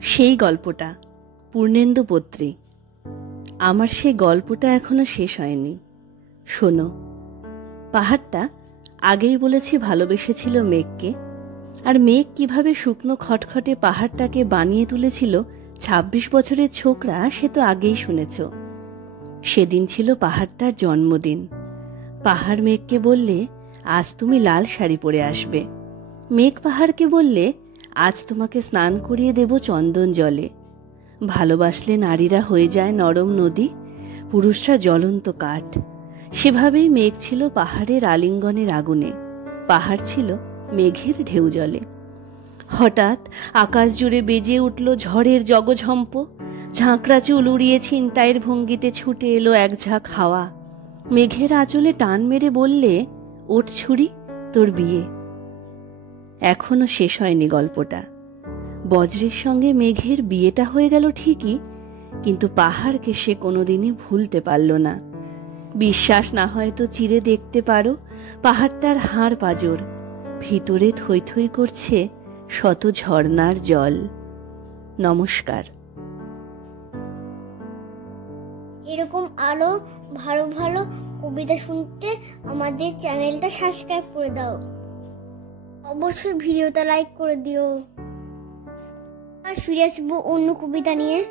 সেই গল্পটা, পূর্ণেন্দু পত্রী। আমার সেই গল্পটা এখনো শেষ হয়নি। শোনো, পাহাড়টা আগেই বলেছি ভালোবেসেছিল মেঘকে, আর মেঘ কিভাবে শুকনো খটখটে পাহাড়টাকে বানিয়ে তুলেছিল ২৬ বছরের ছোকরা, সে তো আগেই শুনেছ। সেদিন ছিল পাহাড়টার জন্মদিন। পাহাড় মেঘকে বললে, আজ তুমি লাল শাড়ি পরে আসবে। মেঘ পাহাড়কে বললে, আজ তোমাকে স্নান করিয়ে দেব চন্দন জলে। ভালোবাসলে নারীরা হয়ে যায় নরম নদী, পুরুষরা জ্বলন্ত কাঠ। সেভাবেই মেঘ ছিল পাহাড়ের আলিঙ্গনের আগুনে, পাহাড় ছিল মেঘের ঢেউ জলে। হঠাৎ আকাশ জুড়ে বেজে উঠল ঝড়ের জগঝম্প। ঝাঁকড়া চুল উড়িয়ে ছিনতাইয়ের ভঙ্গিতে ছুটে এলো এক ঝাঁক হাওয়া। মেঘের আঁচলে টান মেরে বললে, ওঠ ছুরি, তোর বিয়ে। এখনো শেষ হয়নি গল্পটা। বজ্রের সঙ্গে মেঘের বিয়েটা হয়ে গেল ঠিকই, কিন্তু পাহাড়কে সে কোনোদিনই ভুলতে পারল না। বিশ্বাস না হয় তো চিরে দেখতে পারো পাহাড়টার হাড় পাঁজর, ভিতরে থই থই করছে শত ঝর্ণার জল। নমস্কার। এরকম আরো ভালো ভালো কবিতা শুনতে আমাদের চ্যানেলটা সাবস্ক্রাইব করে দাও। অবশ্যই ভিডিওটা লাইক করে দিও। আর ফিরে আসবো অন্য কবিতা নিয়ে।